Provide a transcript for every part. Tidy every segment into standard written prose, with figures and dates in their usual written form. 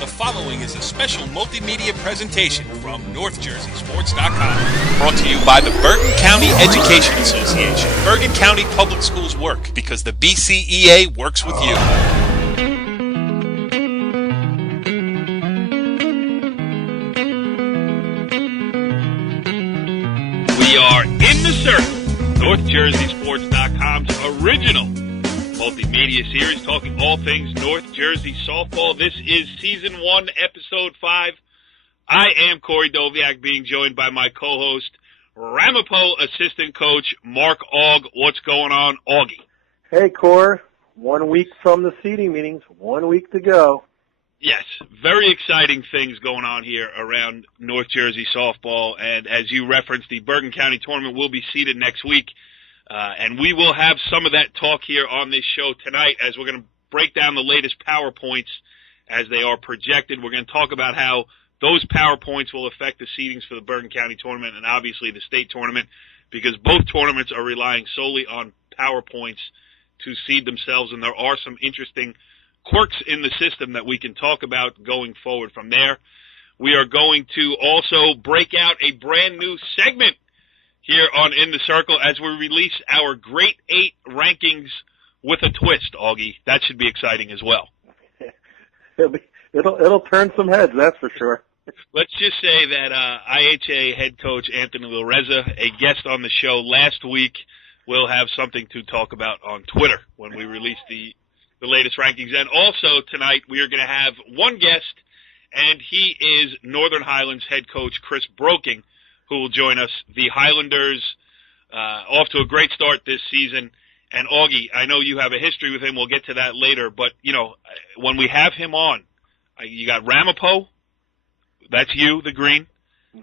The following is a special multimedia presentation from NorthJerseySports.com. Brought to you by the Bergen County Education Association. Bergen County Public Schools work because the BCEA works with you. We are in the circle, NorthJerseySports.com's original multimedia series talking all things North Jersey softball. This is Season 1, Episode 5. I am Corey Doviak, being joined by my co-host, Ramapo assistant coach Mark Augg. What's going on, Auggie? Hey, Corey. 1 week from the seeding meetings, 1 week to go. Yes, very exciting things going on here around North Jersey softball. And as you referenced, the Bergen County Tournament will be seeded next week. And we will have some of that talk here on this show tonight as we're going to break down the latest PowerPoints as they are projected. We're going to talk about how those PowerPoints will affect the seedings for the Bergen County Tournament and obviously the state tournament, because both tournaments are relying solely on PowerPoints to seed themselves, and there are some interesting quirks in the system that we can talk about going forward from there. We are going to also break out a brand new segment here on In the Circle as we release our Great 8 rankings with a twist, Auggie. That should be exciting as well. It'll turn some heads, that's for sure. Let's just say that IHA head coach Anthony Loreza, a guest on the show last week, will have something to talk about on Twitter when we release the latest rankings. And also tonight we are going to have one guest, and he is Northern Highlands head coach Chris Broking, who will join us. The Highlanders off to a great start this season. And Auggie, I know you have a history with him. We'll get to that later. But, you know, when we have him on, you got Ramapo. That's you, the green.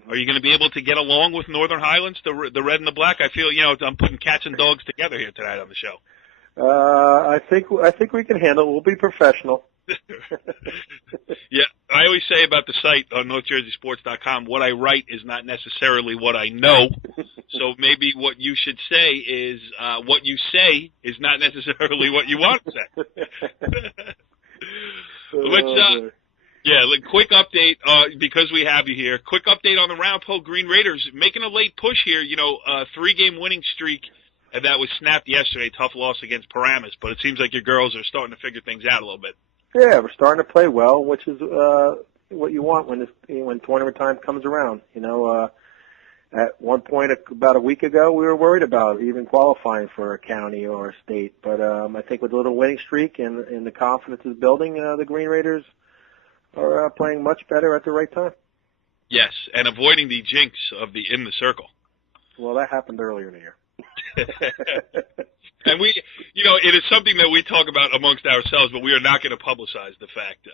Are you going to be able to get along with Northern Highlands, the red and the black? I feel, I'm putting cats and dogs together here tonight on the show. I think we can handle it. We'll be professional. Yeah, I always say about the site on NorthJerseySports.com, what I write is not necessarily what I know. So maybe what you should say is what you say is not necessarily what you want to say. Quick update, because we have you here. Quick update on the Ramapo Green Raiders making a late push here. A 3-game winning streak that was snapped yesterday. Tough loss against Paramus, but it seems like your girls are starting to figure things out a little bit. Yeah, we're starting to play well, which is what you want when tournament time comes around. At one point about a week ago, we were worried about even qualifying for a county or a state. But I think with a little winning streak and the confidence is building, the Green Raiders are playing much better at the right time. Yes, and avoiding the jinx of the in the circle. Well, that happened earlier in the year. And it is something that we talk about amongst ourselves, but we are not going to publicize the fact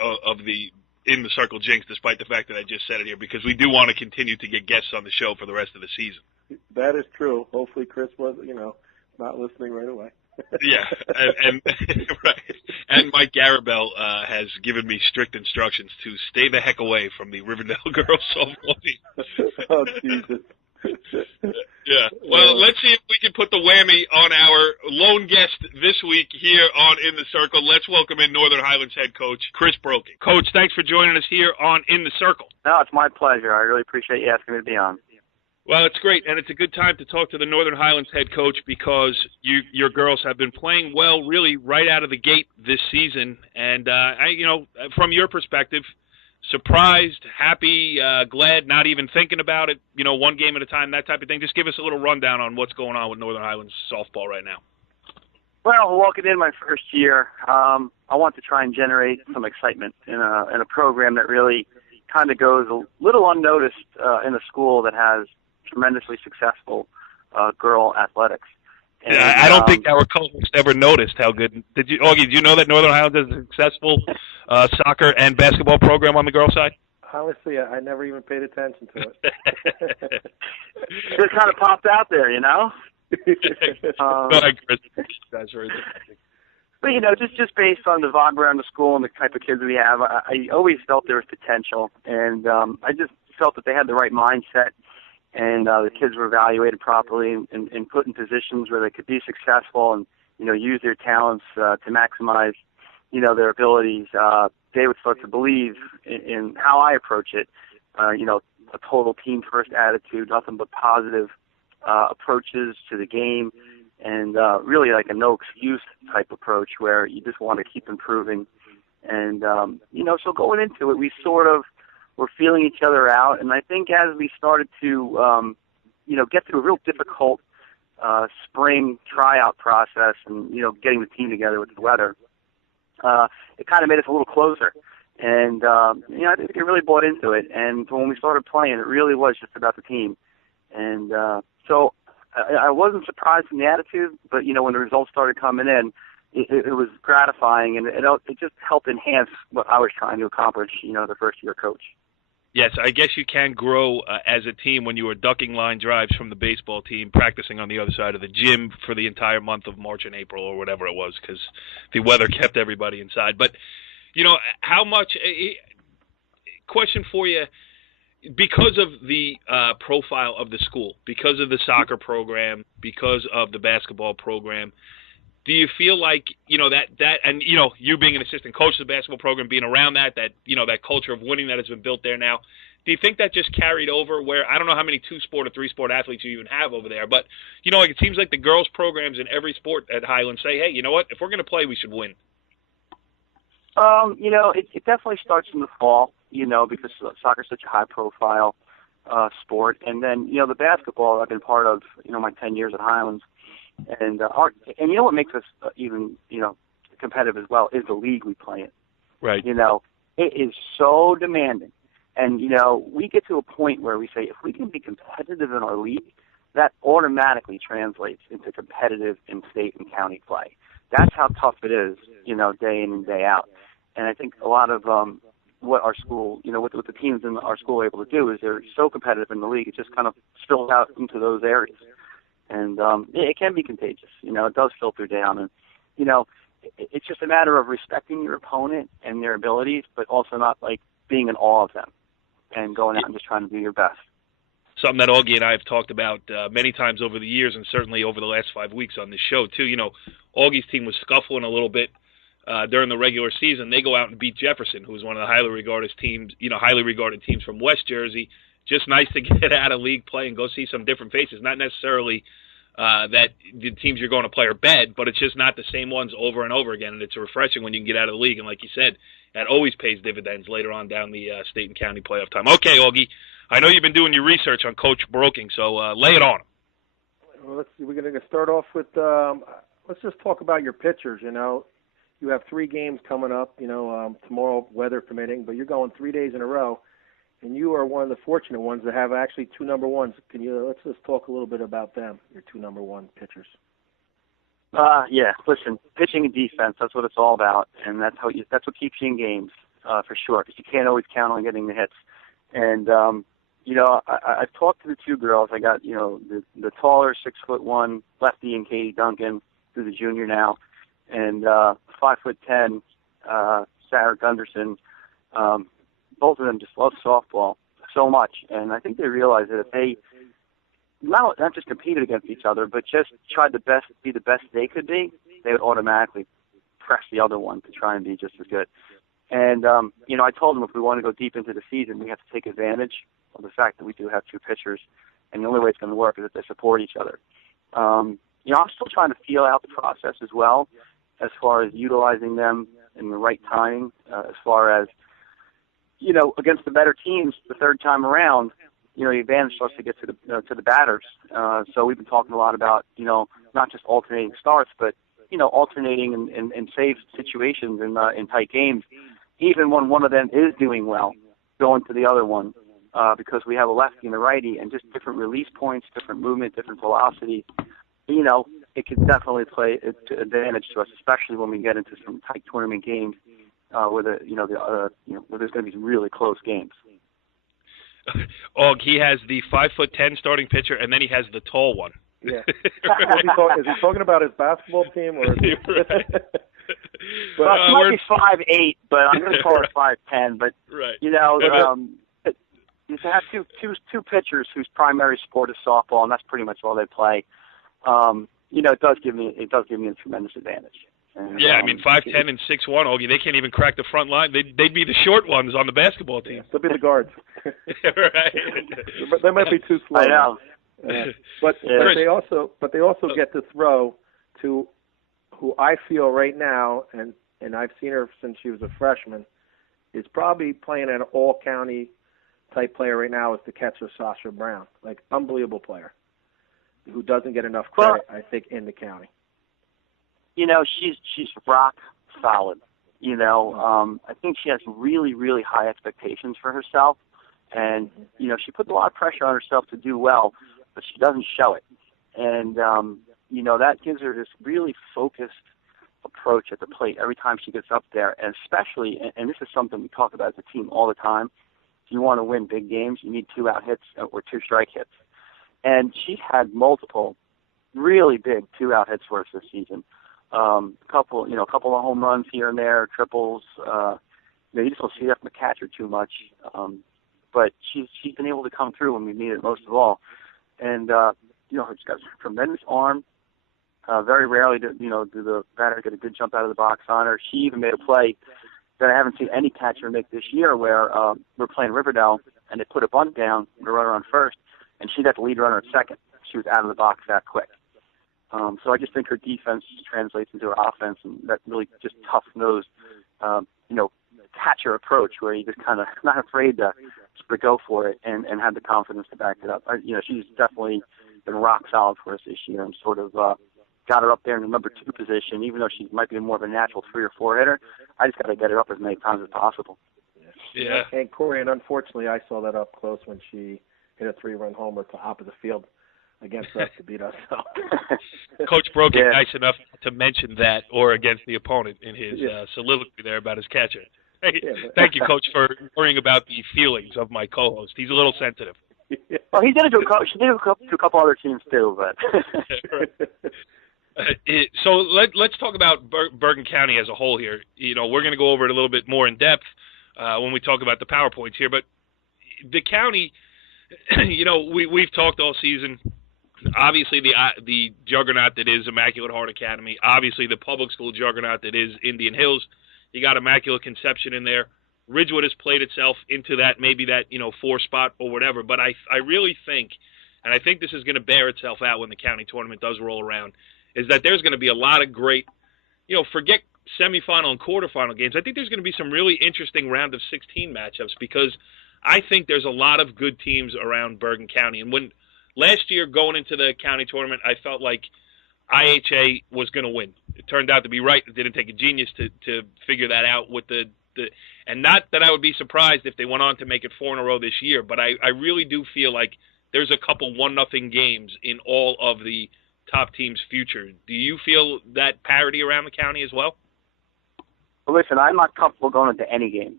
of the in the circle jinx, despite the fact that I just said it here, because we do want to continue to get guests on the show for the rest of the season. That is true. Hopefully Chris was, not listening right away. Yeah, and right. And Mike Garabell has given me strict instructions to stay the heck away from the Riverdale girls softball team. Oh, Jesus. Yeah. Well, let's see if we can put the whammy on our lone guest this week here on In the Circle. Let's welcome in Northern Highlands head coach Chris Broking. Coach, thanks for joining us here on In the Circle. No, it's my pleasure. I really appreciate you asking me to be on. Well, it's great, and it's a good time to talk to the Northern Highlands head coach because your girls have been playing well really right out of the gate this season. And, from your perspective, surprised, happy, glad, not even thinking about it, one game at a time, that type of thing. Just give us a little rundown on what's going on with Northern Highlands softball right now. Well, walking in my first year, I want to try and generate some excitement in a program that really kind of goes a little unnoticed in a school that has tremendously successful girl athletics. And, I don't think our co-host ever noticed how good. Augie, did you know that Northern Highlands has a successful soccer and basketball program on the girls' side? Honestly, I never even paid attention to it. It just kind of popped out there, Go ahead, Chris. That's very interesting. But, just based on the vibe around the school and the type of kids we have, I always felt there was potential. And I just felt that they had the right mindset. And the kids were evaluated properly and put in positions where they could be successful and, use their talents to maximize, their abilities they would start to believe in how I approach it. A total team first attitude, nothing but positive approaches to the game, and really like a no excuse type approach where you just want to keep improving. And so going into it, we sort of were feeling each other out, and I think as we started to get through a real difficult spring tryout process and getting the team together with the weather, it kind of made us a little closer. And, I think it really bought into it. And when we started playing, it really was just about the team. And so I wasn't surprised from the attitude, but, when the results started coming in, it was gratifying, and it just helped enhance what I was trying to accomplish, the first-year coach. Yes, I guess you can grow as a team when you were ducking line drives from the baseball team, practicing on the other side of the gym for the entire month of March and April or whatever it was, because the weather kept everybody inside. But how much? Question for you: because of the profile of the school, because of the soccer program, because of the basketball program, do you feel like that, and you being an assistant coach of the basketball program, being around that culture of winning that has been built there now? Do you think that just carried over? Where I don't know how many 2-sport or 3-sport athletes you even have over there, but it seems like the girls programs in every sport at Highlands say, hey, you know what? If we're going to play, we should win. It definitely starts in the fall, because soccer's such a high-profile sport. And then, the basketball I've been part of, my 10 years at Highlands. And what makes us even, competitive as well is the league we play in. Right. It is so demanding. And, we get to a point where we say if we can be competitive in our league, that automatically translates into competitive in state and county play. That's how tough it is, day in and day out. And I think a lot of what our school, what the teams in our school are able to do is they're so competitive in the league, it just kind of spills out into those areas. And it can be contagious. It does filter down. And, it's just a matter of respecting your opponent and their abilities, but also not, being in awe of them and going out and just trying to do your best. Something that Auggie and I have talked about many times over the years, and certainly over the last 5 weeks on this show, too. Augie's team was scuffling a little bit during the regular season. They go out and beat Jefferson, who was one of the highly regarded teams from West Jersey. Just nice to get out of league play and go see some different faces. Not necessarily that the teams you're going to play are bad, but it's just not the same ones over and over again, and it's refreshing when you can get out of the league. And like you said, that always pays dividends later on down the state and county playoff time. Okay, Auggie, I know you've been doing your research on Coach Broking, so lay it on him. Well, let's see. We're going to start off with let's just talk about your pitchers. You have 3 games coming up, tomorrow, weather permitting, but you're going 3 days in a row, and you are one of the fortunate ones that have actually 2 number ones. Let's just talk a little bit about them, your 2 number 1 pitchers. Yeah, listen, pitching and defense, that's what it's all about, and that's what keeps you in games, for sure, because you can't always count on getting the hits. And, I've talked to the 2 girls. I got, the taller 6'1" lefty and Katie Duncan, who's a junior now, and 5'10", Sarah Gunderson. Both of them just love softball so much, and I think they realize that if they not just competed against each other, but just tried to be the best they could be, they would automatically press the other one to try and be just as good. And I told them if we want to go deep into the season, we have to take advantage of the fact that we do have 2 pitchers, and the only way it's going to work is if they support each other. I'm still trying to feel out the process as well, as far as utilizing them in the right time, as far as, against the better teams the third time around, the advantage starts to get to the batters. So we've been talking a lot about, not just alternating starts, but, alternating in save situations in tight games, even when one of them is doing well, going to the other one, because we have a lefty and a righty and just different release points, different movement, different velocity. It can definitely play to advantage to us, especially when we get into some tight tournament games where there's going to be some really close games. He has the 5'10" starting pitcher, and then he has the tall one. Yeah. Is he talking about his basketball team, or? Well, he might be 5'8", but I'm going to call it 5'10". But right. You have two pitchers whose primary sport is softball, and that's pretty much all they play. It does give me a tremendous advantage. And, yeah, I mean 5'10" and 6'1", Augie, they can't even crack the front line. They'd be the short ones on the basketball team. They'll be the guards. Right. They might be too slow. I know. But they also get to throw to who I feel right now, and I've seen her since she was a freshman, is probably playing an all-county type player right now is the catcher Sasha Brown. Like, unbelievable player who doesn't get enough credit, I think, in the county. You know, she's rock solid. You know, I think she has really, really high expectations for herself. And, you know, she puts a lot of pressure on herself to do well, but she doesn't show it. And, you know, that gives her this really focused approach at the plate every time she gets up there. And especially, and this is something we talk about as a team all the time, if you want to win big games, you need 2 out hits or 2 strike hits. And she's had multiple really big 2 out hits for us this season. A couple of home runs here and there, triples. You just don't see that from the catcher too much. But she's been able to come through when we need it most of all. And, you know, she's got a tremendous arm. Very rarely do the batter get a good jump out of the box on her. She even made a play that I haven't seen any catcher make this year where we're playing Riverdale and they put a bunt down, the runner on first, and she got the lead runner at second. She was out of the box that quick. So I just think her defense translates into her offense, and that really just tough-nosed, catcher approach where you just kind of not afraid to go for it and have the confidence to back it up. She's definitely been rock solid for us this year and sort of got her up there in the number 2 position, even though she might be more of a natural 3 or 4 hitter. I just got to get her up as many times as possible. Yeah. And Corey, and unfortunately, I saw that up close when she hit a 3-run homer to opposite field against us to beat us. So. Coach Brogan nice enough to mention that, or against the opponent in his soliloquy there about his catcher. Hey, thank you, Coach, for worrying about the feelings of my co-host. He's a little sensitive. Well, she did it to a couple other teams too, but. So let's talk about Bergen County as a whole here. You know, we're going to go over it a little bit more in depth when we talk about the PowerPoints here. But the county, you know, we've talked all season. Obviously, the juggernaut that is Immaculate Heart Academy. Obviously, the public school juggernaut that is Indian Hills. You got Immaculate Conception in there. Ridgewood has played itself into that, maybe that, 4 spot or whatever. But I really think, and I think this is going to bear itself out when the county tournament does roll around, is that there's going to be a lot of great, forget semifinal and quarterfinal games. I think there's going to be some really interesting round of 16 matchups because I think there's a lot of good teams around Bergen County. And when last year going into the county tournament, I felt like IHA was going to win. It turned out to be right. It didn't take a genius to figure that out with the and not that I would be surprised if they went on to make it 4 in a row this year, but I really do feel like there's a couple 1-0 games in all of the top teams' future. Do you feel that parity around the county as well? Well, listen, I'm not comfortable going into any game,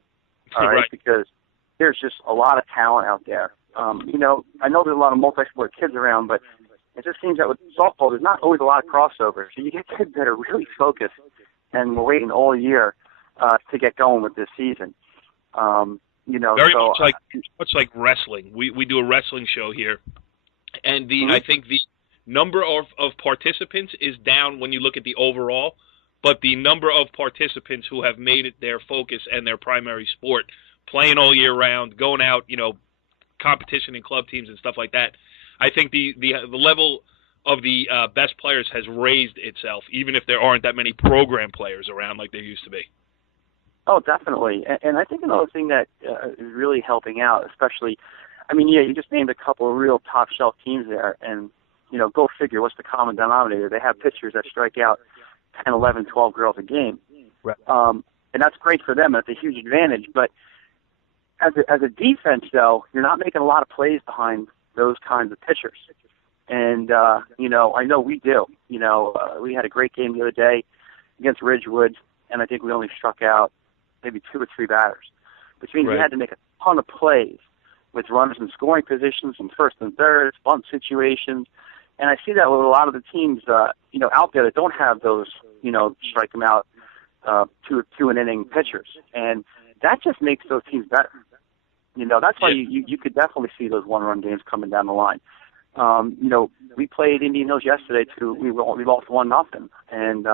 all right, because there's just a lot of talent out there. I know there's a lot of multi-sport kids around, but it just seems that with softball, there's not always a lot of crossover. So you get kids that are really focused, and we're waiting all year to get going with this season. Very much like wrestling. We do a wrestling show here, and I think the number of participants is down when you look at the overall, but the number of participants who have made it their focus and their primary sport, playing all year round, going out, competition in club teams and stuff like that, I think the level of the best players has raised itself, even if there aren't that many program players around like there used to be. Oh, definitely. And I think another thing that is really helping out, especially, you just named a couple of real top-shelf teams there, and, go figure, what's the common denominator? They have pitchers that strike out 10, 11, 12 girls a game. Right. And that's great for them. That's a huge advantage. But as a defense, though, you're not making a lot of plays behind those kinds of pitchers. And, I know we do. We had a great game the other day against Ridgewood, and I think we only struck out maybe 2 or 3 batters, which means we had to make a ton of plays with runners in scoring positions and first and thirds, bunt situations. And I see that with a lot of the teams, out there that don't have those, strike them out to an inning pitchers. And that just makes those teams better. That's why you could definitely see those 1-run games coming down the line. We played Indian Hills yesterday we lost 1-0. And,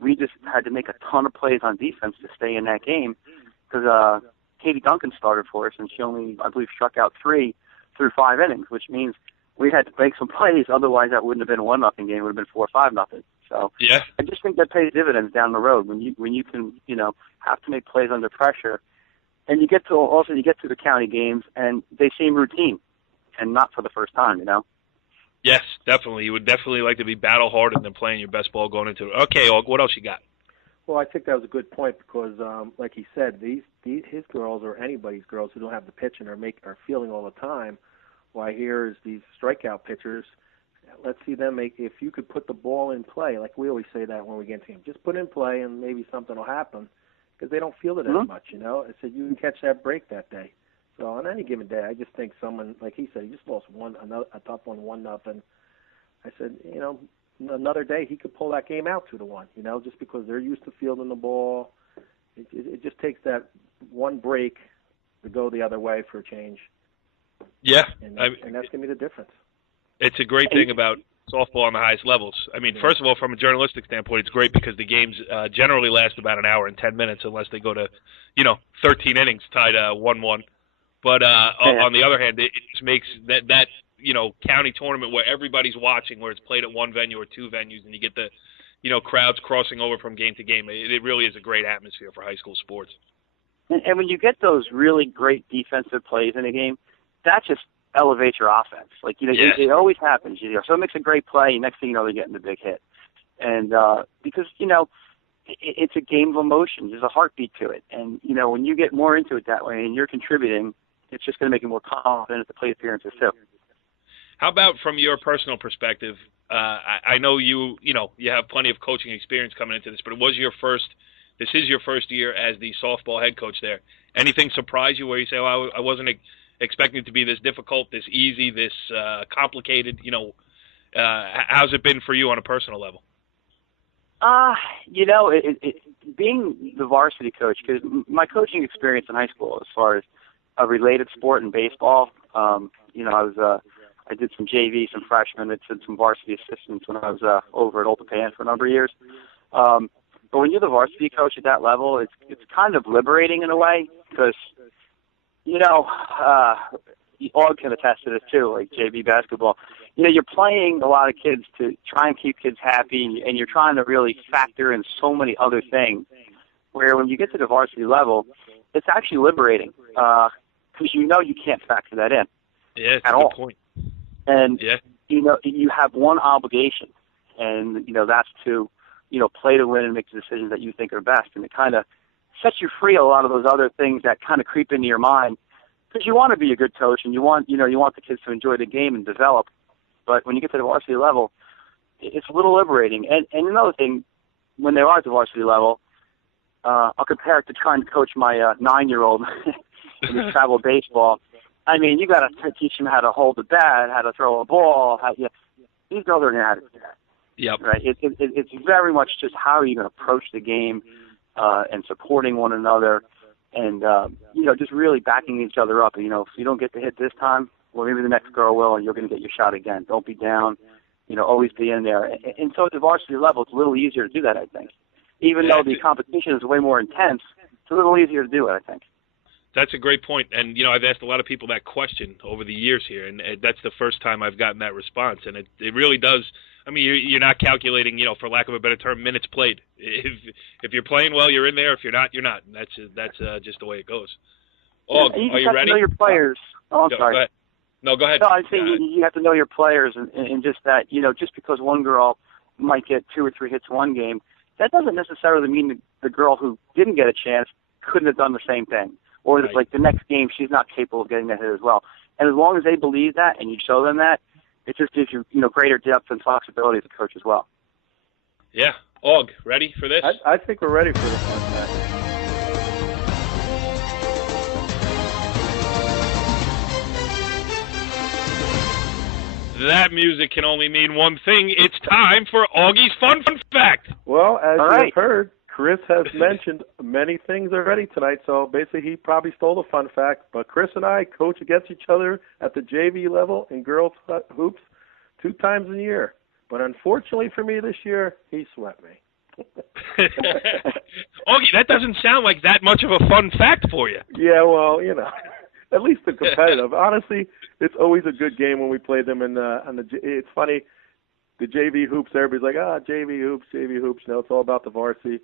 we just had to make a ton of plays on defense to stay in that game because Katie Duncan started for us, and she only, I believe, struck out 3 through 5 innings, which means we had to make some plays. Otherwise, that wouldn't have been a 1-0 game. It would have been 4-5-0. So yeah. I just think that pays dividends down the road when you can, have to make plays under pressure. And you get to the county games, and they seem routine and not for the first time, Yes, definitely. You would definitely like to be battle-hardened than playing your best ball going into it. Okay, Og, what else you got? Well, I think that was a good point because, like he said, his girls or anybody's girls who don't have the pitching are feeling all the time. Why here is these strikeout pitchers. Let's see them make. If you could put the ball in play, like we always say that when we get to him, just put it in play and maybe something will happen because they don't feel it as much. I said you can catch that break that day. So on any given day, I just think someone, like he said, he just lost a tough one, 1-0. I said, another day he could pull that game out 2-1. Just because they're used to fielding the ball, it just takes that one break to go the other way for a change. Yeah, and that's gonna be the difference. It's a great thing about softball on the highest levels. I mean, first of all, from a journalistic standpoint, it's great because the games generally last about an hour and 10 minutes unless they go to, 13 innings tied 1-1. But on the other hand, it just makes that county tournament where everybody's watching, where it's played at one venue or two venues, and you get the crowds crossing over from game to game. It really is a great atmosphere for high school sports. And when you get those really great defensive plays in a game, that just elevates your offense. It always happens. Someone makes a great play, next thing you know, they're getting the big hit. And because it's a game of emotion. There's a heartbeat to it. And when you get more into it that way and you're contributing, it's just going to make you more confident at the plate appearances too. How about from your personal perspective? I know you have plenty of coaching experience coming into this, but this is your first year as the softball head coach there. Anything surprise you where you say, "Oh, I wasn't expecting it to be this difficult, this easy, this complicated"? How's it been for you on a personal level? Being the varsity coach, because my coaching experience in high school, as far as a related sport in baseball, I did some JV, some freshmen, and some varsity assistants when I was over at Old Pan for a number of years. But when you're the varsity coach at that level, it's kind of liberating in a way because, Aug can attest to this too, like JV basketball. You're playing a lot of kids to try and keep kids happy, and you're trying to really factor in so many other things. Where when you get to the varsity level, it's actually liberating because you can't factor that in. Yeah, at all. Good point. And you have one obligation, and that's to play to win and make the decisions that you think are best, and it kind of sets you free of a lot of those other things that kind of creep into your mind. Because you want to be a good coach, and you want the kids to enjoy the game and develop. But when you get to the varsity level, it's a little liberating. And another thing, when they are at the varsity level, I'll compare it to trying to coach my 9-year-old in his travel baseball. I mean, you got to teach him how to hold the bat, how to throw a ball. These girls are going to know how to do that. Yep. Right. It's very much just how are you going to approach the game and supporting one another. And, just really backing each other up. If you don't get the hit this time, well, maybe the next girl will, and you're going to get your shot again. Don't be down. Always be in there. And so at the varsity level, it's a little easier to do that, I think. Even though the competition is way more intense, it's a little easier to do it, I think. That's a great point. And, I've asked a lot of people that question over the years here, and that's the first time I've gotten that response. And it really does. I mean, you're not calculating, for lack of a better term, minutes played. If you're playing well, you're in there. If you're not, you're not. And that's just the way it goes. Oh, are you ready? You have to know your players. Oh, I'm sorry. Go ahead. No, go ahead. No, I'm saying you have to know your players, and just that, just because one girl might get 2 or 3 hits one game, that doesn't necessarily mean the girl who didn't get a chance couldn't have done the same thing. Or it's like the next game she's not capable of getting that hit as well. And as long as they believe that and you show them that, it just gives you, greater depth and flexibility as a coach as well. Yeah. Og, ready for this? I think we're ready for this one, Matt. That music can only mean one thing. It's time for Augie's Fun Fact. Well, as you've heard, Chris has mentioned many things already tonight, so basically he probably stole the fun fact. But Chris and I coach against each other at the JV level in girls hoops 2 times a year. But unfortunately for me this year, he swept me. Augie, that doesn't sound like that much of a fun fact for you. Yeah, well, at least they're competitive. Honestly, it's always a good game when we play them. It's funny, the JV hoops. Everybody's like, JV hoops, JV hoops. It's all about the varsity.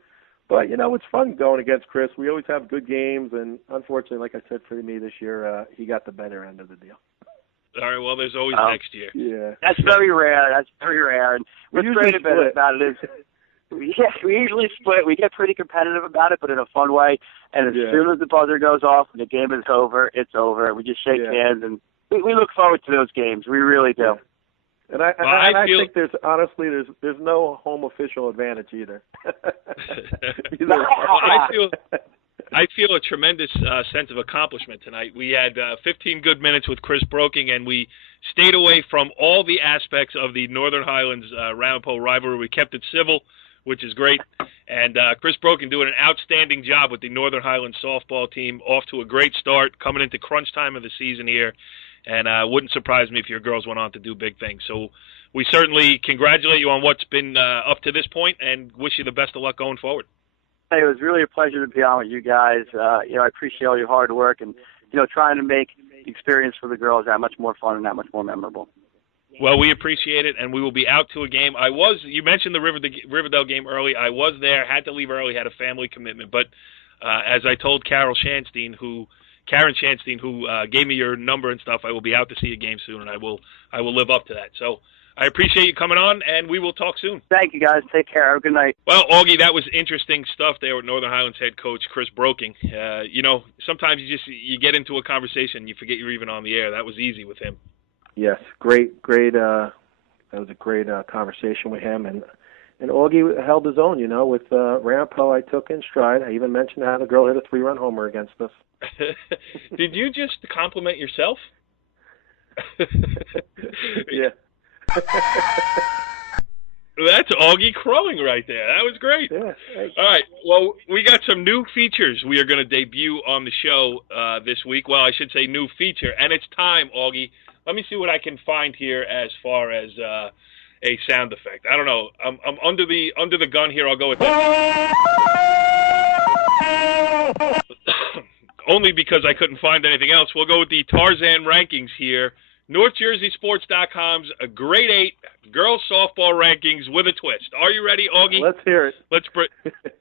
But it's fun going against Chris. We always have good games, and unfortunately, like I said, for me this year, he got the better end of the deal. All right, well, there's always next year. Yeah, that's very rare. That's very rare. And what's great about it is, we usually split. We get pretty competitive about it, but in a fun way. And as soon as the buzzer goes off and the game is over, it's over. We just shake hands, and we look forward to those games. We really do. Yeah. And I think there's no home official advantage either. I feel a tremendous sense of accomplishment tonight. We had 15 good minutes with Chris Broking, and we stayed away from all the aspects of the Northern Highlands Ramapo rivalry. We kept it civil, which is great. And Chris Broking doing an outstanding job with the Northern Highlands softball team, off to a great start, coming into crunch time of the season here. And wouldn't surprise me if your girls went on to do big things. So we certainly congratulate you on what's been up to this point and wish you the best of luck going forward. Hey, it was really a pleasure to be on with you guys. I appreciate all your hard work and, trying to make the experience for the girls that much more fun and that much more memorable. Well, we appreciate it, and we will be out to a game. You mentioned the Riverdale game early. I was there, had to leave early, had a family commitment. But as I told Karen Shanstein, who gave me your number and stuff, I will be out to see a game soon, and I will live up to that. So I appreciate you coming on, and we will talk soon. Thank you, guys. Take care. Have a good night. Well, Augie, that was interesting stuff there with Northern Highlands head coach Chris Broking. Sometimes you get into a conversation and you forget you're even on the air. That was easy with him. Yes, great. That was a great conversation with him, and Augie held his own. With Ramapo, I took in stride. I even mentioned how the girl hit a 3-run homer against us. Did you just compliment yourself? Yeah. That's Augie crowing right there. That was great. Yeah. All right. Well, we got some new features we are going to debut on the show this week. Well, I should say new feature. And it's time, Augie. Let me see what I can find here as far as a sound effect. I don't know. I'm under the gun here. I'll go with that. Only because I couldn't find anything else. We'll go with the Tarzan rankings here. NorthJerseySports.com's grade 8 girls softball rankings with a twist. Are you ready, Augie? Let's hear it.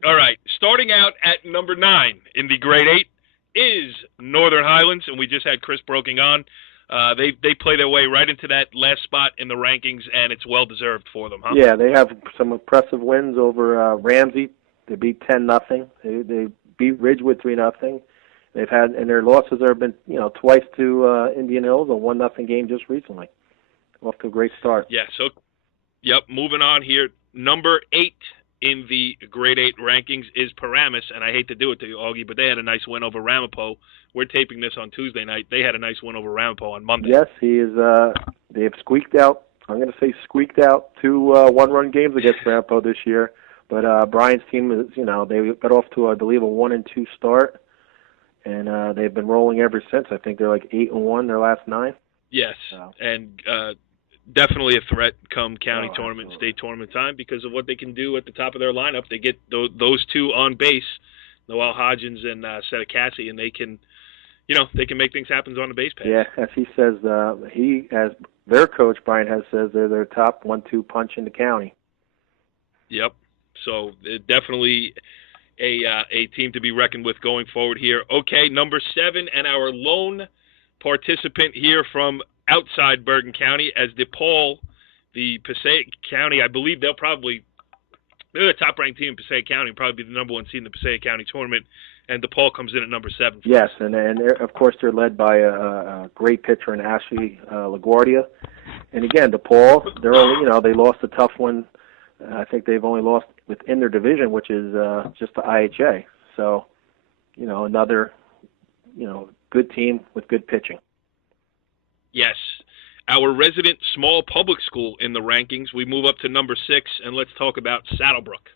All right. Starting out at number 9 in the grade 8 is Northern Highlands, and we just had Chris Broking on. They play their way right into that last spot in the rankings, and it's well-deserved for them, huh? Yeah, they have some impressive wins over Ramsey. They beat 10-0. They beat Ridgewood 3-0. They've had, and their losses have been, twice to Indian Hills, a 1-0 game just recently. Off to a great start. Yeah. So, moving on here. Number 8 in the grade 8 rankings is Paramus, and I hate to do it to you, Augie, but they had a nice win over Ramapo. We're taping this on Tuesday night. They had a nice win over Ramapo on Monday. Yes, he is. They have squeaked out. I'm going to say squeaked out 2 one-run games against Ramapo this year. But Brian's team is, they got off to, I believe, a 1-2 start. And they've been rolling ever since. I think they're like 8-1 their last 9. Yes, and definitely a threat come county tournament and state tournament time because of what they can do at the top of their lineup. They get those 2 on base, Noel Hodgins and Seta Cassie, and they can make things happen on the base pass. Yeah, as he says, as their coach Brian has says, they're their top 1-2 punch in the county. Yep. So definitely a team to be reckoned with going forward here. Okay, number 7, and our lone participant here from outside Bergen County as DePaul, the Passaic County. I believe they're the top-ranked team in Passaic County, probably be the number 1 seed in the Passaic County tournament, and DePaul comes in at number 7. Yes, and of course they're led by a great pitcher in Ashley LaGuardia. And again, DePaul, they're only, they lost a tough one. I think they've only lost within their division, which is just the IHA. So, another, good team with good pitching. Yes. Our resident small public school in the rankings, we move up to number 6, and let's talk about Saddlebrook.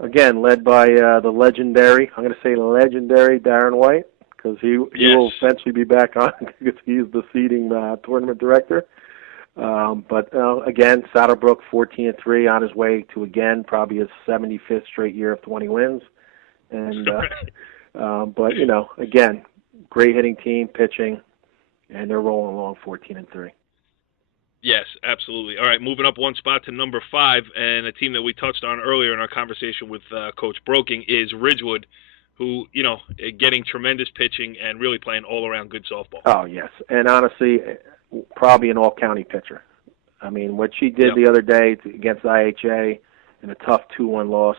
Again, led by the legendary, I'm going to say legendary Darren White, because he will eventually be back on because he's the seeding tournament director. But again, Saddlebrook 14-3 on his way to again probably his 75th straight year of 20 wins. And but again, great hitting team, pitching, and they're rolling along 14-3. Yes, absolutely. All right, moving up one spot to number 5, and a team that we touched on earlier in our conversation with Coach Broking is Ridgewood, who, getting tremendous pitching and really playing all-around good softball. Oh, yes. And honestly, probably an all-county pitcher. I mean, what she did the other day against IHA in a tough 2-1 loss,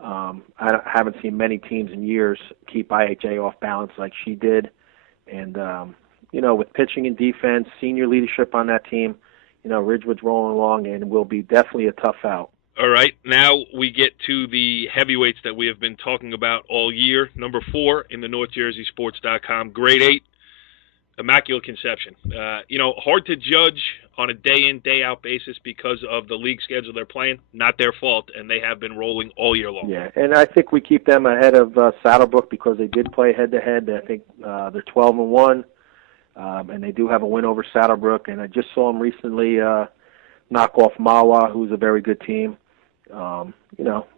I haven't seen many teams in years keep IHA off balance like she did. And, with pitching and defense, senior leadership on that team, Ridgewood's rolling along and will be definitely a tough out. All right, now we get to the heavyweights that we have been talking about all year. Number 4 in the NorthJerseySports.com, Grade 8, Immaculate Conception. Hard to judge on a day-in, day-out basis because of the league schedule they're playing. Not their fault, and they have been rolling all year long. Yeah, and I think we keep them ahead of Saddlebrook because they did play head-to-head. I think they're 12-1, and they do have a win over Saddlebrook. And I just saw them recently knock off Mawa, who's a very good team.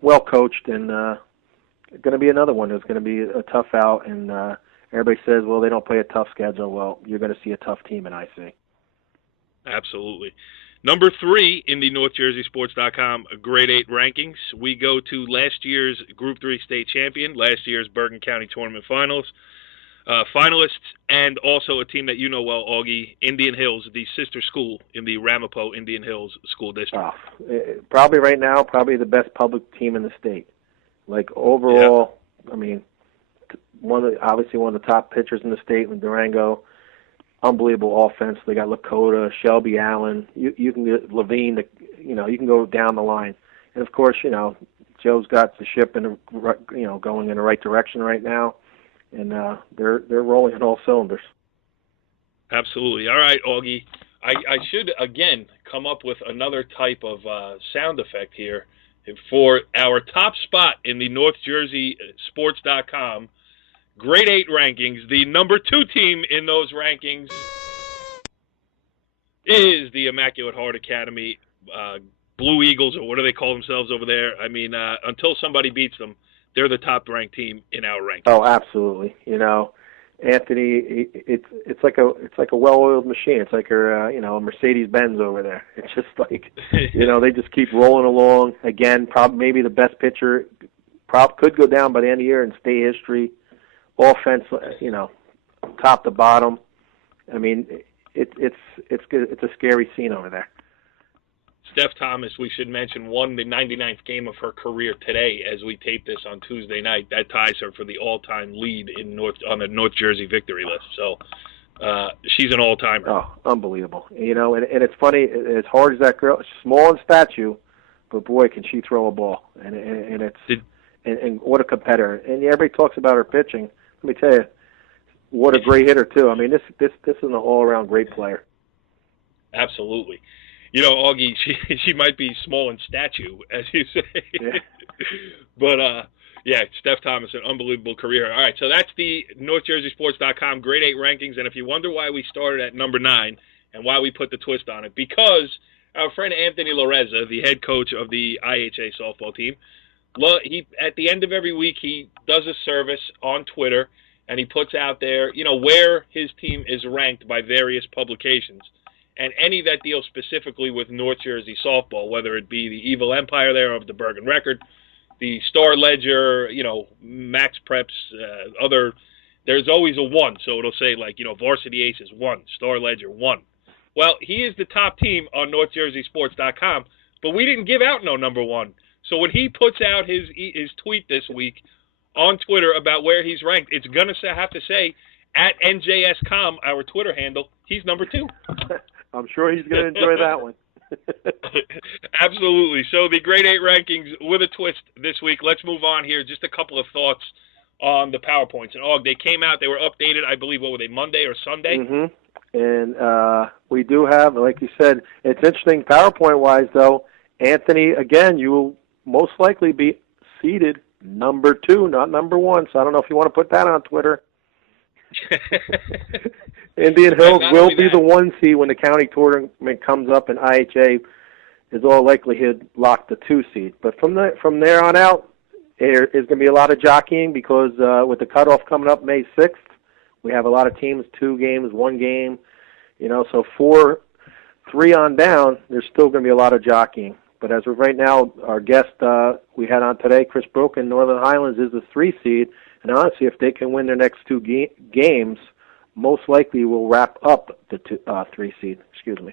Well coached, and going to be another one. It's going to be a tough out, and everybody says, well, they don't play a tough schedule. Well, you're going to see a tough team in IC. Absolutely. Number 3 in the NorthJerseySports.com Grade 8 rankings, we go to last year's Group 3 state champion, last year's Bergen County Tournament finalists, and also a team that you know well, Auggie, Indian Hills, the sister school in the Ramapo Indian Hills School District. Probably right now, the best public team in the state. Like overall, I mean, obviously one of the top pitchers in the state in Durango. Unbelievable offense. They got Lakota, Shelby Allen. You can get Levine. You can go down the line. And of course, Joe's got the ship going in the right direction right now. And they're rolling on all cylinders. Absolutely. All right, Auggie. I should, again, come up with another type of sound effect here for our top spot in the NorthJerseySports.com Grade 8 rankings. The number 2 team in those rankings is the Immaculate Heart Academy Blue Eagles, or what do they call themselves over there? I mean, until somebody beats them, they're the top-ranked team in our rankings. Oh, absolutely. Anthony, it's like a well-oiled machine. It's like a Mercedes-Benz over there. It's just like they just keep rolling along. Again, probably maybe the best pitcher could go down by the end of the year in state history. Offense, top to bottom. I mean, it's a scary scene over there. Steph Thomas, we should mention, won the 99th game of her career today as we tape this on Tuesday night. That ties her for the all-time lead on the North Jersey victory list. So she's an all-timer. Oh, unbelievable. And it's funny, as hard as that girl, small in stature, but boy, can she throw a ball. And what a competitor. And everybody talks about her pitching. Let me tell you, what a great hitter, too. I mean, this is an all-around great player. Absolutely. Auggie, she might be small in stature, as you say. Yeah. But, Steph Thomas, an unbelievable career. All right, so that's the NorthJerseySports.com Grade 8 rankings. And if you wonder why we started at number 9 and why we put the twist on it, because our friend Anthony Loreza, the head coach of the IHA softball team, at the end of every week, he does a service on Twitter, and he puts out there, where his team is ranked by various publications. And any that deal specifically with North Jersey softball, whether it be the Evil Empire there of the Bergen Record, the Star Ledger, Max Preps, there's always a 1. So it'll say Varsity Aces 1, Star Ledger 1. Well, he is the top team on NorthJerseySports.com, but we didn't give out no number 1. So when he puts out his tweet this week on Twitter about where he's ranked, it's going to have to say, at NJSCom, our Twitter handle, he's number 2. I'm sure he's going to enjoy that one. Absolutely. So the Grade 8 rankings with a twist this week. Let's move on here. Just a couple of thoughts on the PowerPoints. And, they came out. They were updated, I believe, what were they, Monday or Sunday? Mm-hmm. And we do have, like you said, it's interesting PowerPoint-wise, though. Anthony, again, you will most likely be seated number 2, not number 1. So I don't know if you want to put that on Twitter. Indian Hills will be the 1 seed when the county tournament comes up, and IHA is all likelihood locked the 2 seed. But from there on out, there is going to be a lot of jockeying because with the cutoff coming up May 6th, we have a lot of teams, 2 games, 1 game, so 3 on down, there's still going to be a lot of jockeying. But as of right now, our guest we had on today, Chris Broken, Northern Highlands is the 3 seed, and honestly, if they can win their next 2 games, most likely will wrap up the 3 seed. Excuse me.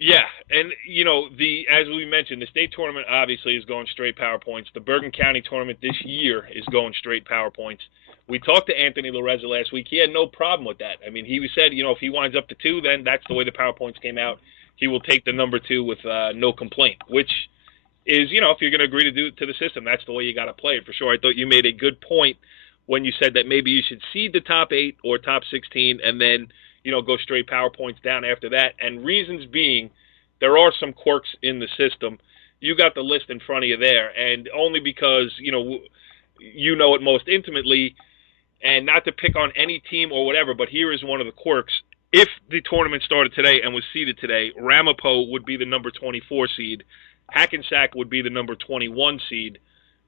Yeah, and as we mentioned, the state tournament obviously is going straight power points. The Bergen County tournament this year is going straight power points. We talked to Anthony Loreza last week. He had no problem with that. I mean, he said, if he winds up to 2, then that's the way the power points came out. He will take the number 2 with no complaint, which is, if you're going to agree to the system, that's the way you got to play it for sure. I thought you made a good point when you said that maybe you should seed the top 8 or top 16 and then, go straight power points down after that. And reasons being, there are some quirks in the system. You got the list in front of you there, and only because, you know it most intimately, and not to pick on any team or whatever, but here is one of the quirks. If the tournament started today and was seeded today, Ramapo would be the number 24 seed. Hackensack would be the number 21 seed.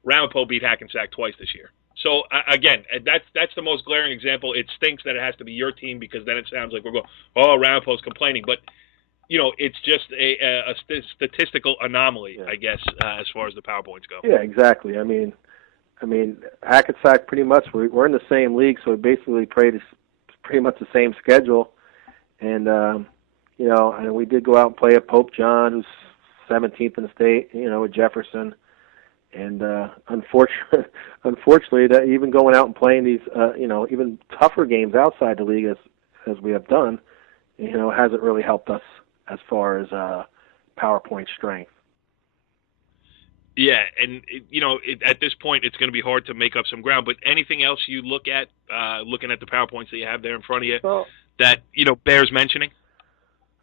Ramapo beat Hackensack twice this year. So, again, that's the most glaring example. It stinks that it has to be your team because then it sounds like we're going, oh, Ramapo's complaining. But, it's just a statistical anomaly, I guess, as far as the PowerPoints go. Yeah, exactly. I mean, Hackensack pretty much, we're in the same league, so we basically played pretty much the same schedule. And, and we did go out and play at Pope John, who's 17th in the state, with Jefferson. And unfortunately, that even going out and playing these, even tougher games outside the league as we have done, hasn't really helped us as far as PowerPoint strength. Yeah, and at this point, it's going to be hard to make up some ground. But anything else you look at, looking at the PowerPoints that you have there in front of you, that bears mentioning?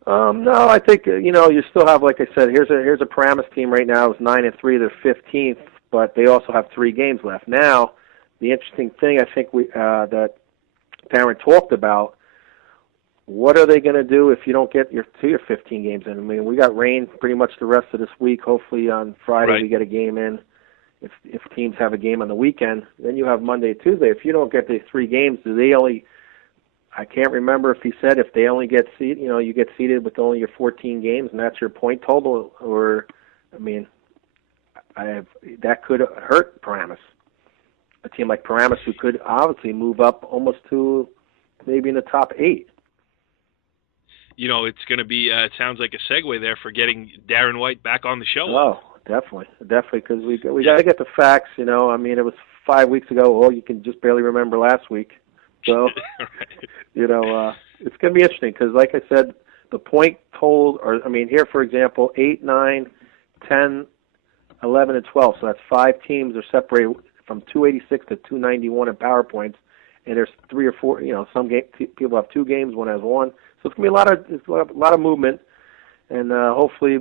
No, I think you still have, like I said, here's a Paramus team right now. It's 9-3, they're 15th, but they also have 3 games left. Now, the interesting thing I think that Taryn talked about. What are they going to do if you don't get your 15 games in? I mean, we got rain pretty much the rest of this week. Hopefully on Friday we get a game in. If teams have a game on the weekend, then you have Monday, Tuesday. If you don't get the 3 games, do they only? I can't remember if he said if they only get seeded. You get seeded with only your 14 games, and that's your point total. Or, I mean, that could hurt Paramus. A team like Paramus who could obviously move up almost to maybe in the top 8. It's going to be, it sounds like a segue there for getting Darren White back on the show. Oh, definitely, because we got to get the facts, I mean, it was 5 weeks ago. Oh, you can just barely remember last week. So, right. It's going to be interesting because, like I said, the point total, here, for example, 8, 9, 10, 11, and 12. So that's 5 teams are separated from 286 to 291 in PowerPoints. And there's 3 or 4, some people have 2 games, one has 1. So it's going to be a lot of movement, and hopefully,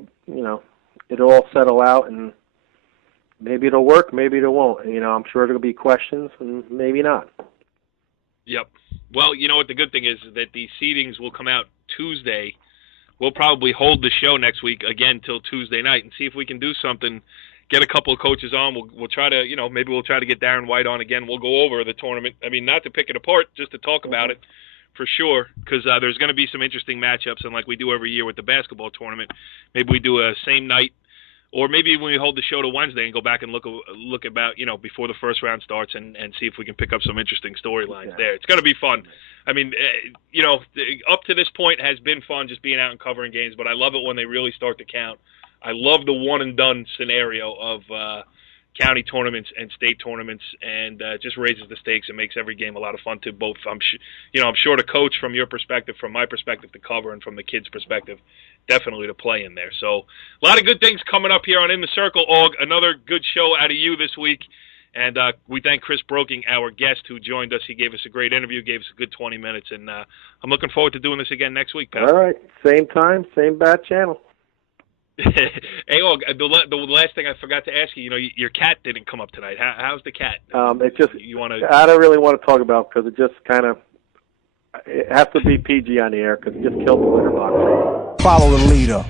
it'll all settle out, and maybe it'll work, maybe it won't. I'm sure there'll be questions, and maybe not. Yep. Well, what the good thing is that the seedings will come out Tuesday. We'll probably hold the show next week again till Tuesday night and see if we can do something. Get a couple of coaches on. We'll try to, maybe we'll try to get Darren White on again. We'll go over the tournament. I mean, not to pick it apart, just to talk about it. For sure, because there's going to be some interesting matchups, and like we do every year with the basketball tournament, maybe we do a same night, or maybe when we hold the show to Wednesday and go back and look about before the first round starts and see if we can pick up some interesting storylines there. It's going to be fun. I mean, up to this point has been fun just being out and covering games, but I love it when they really start to count. I love the one and done scenario of county tournaments and state tournaments, and just raises the stakes and makes every game a lot of fun to both. I'm sure to coach from your perspective, from my perspective to cover, and from the kids' perspective, definitely to play in there. So a lot of good things coming up here on In the Circle, Aug. Another good show out of you this week, and we thank Chris Broking, our guest, who joined us. He gave us a great interview, gave us a good 20 minutes, and I'm looking forward to doing this again next week, pal. All right, same time, same bat channel. Hey, the last thing I forgot to ask you, your cat didn't come up tonight. How's the cat? It just, you want to? I don't really want to talk about because it just kind of, it has to be PG on the air because it just killed the litter box. Follow the leader.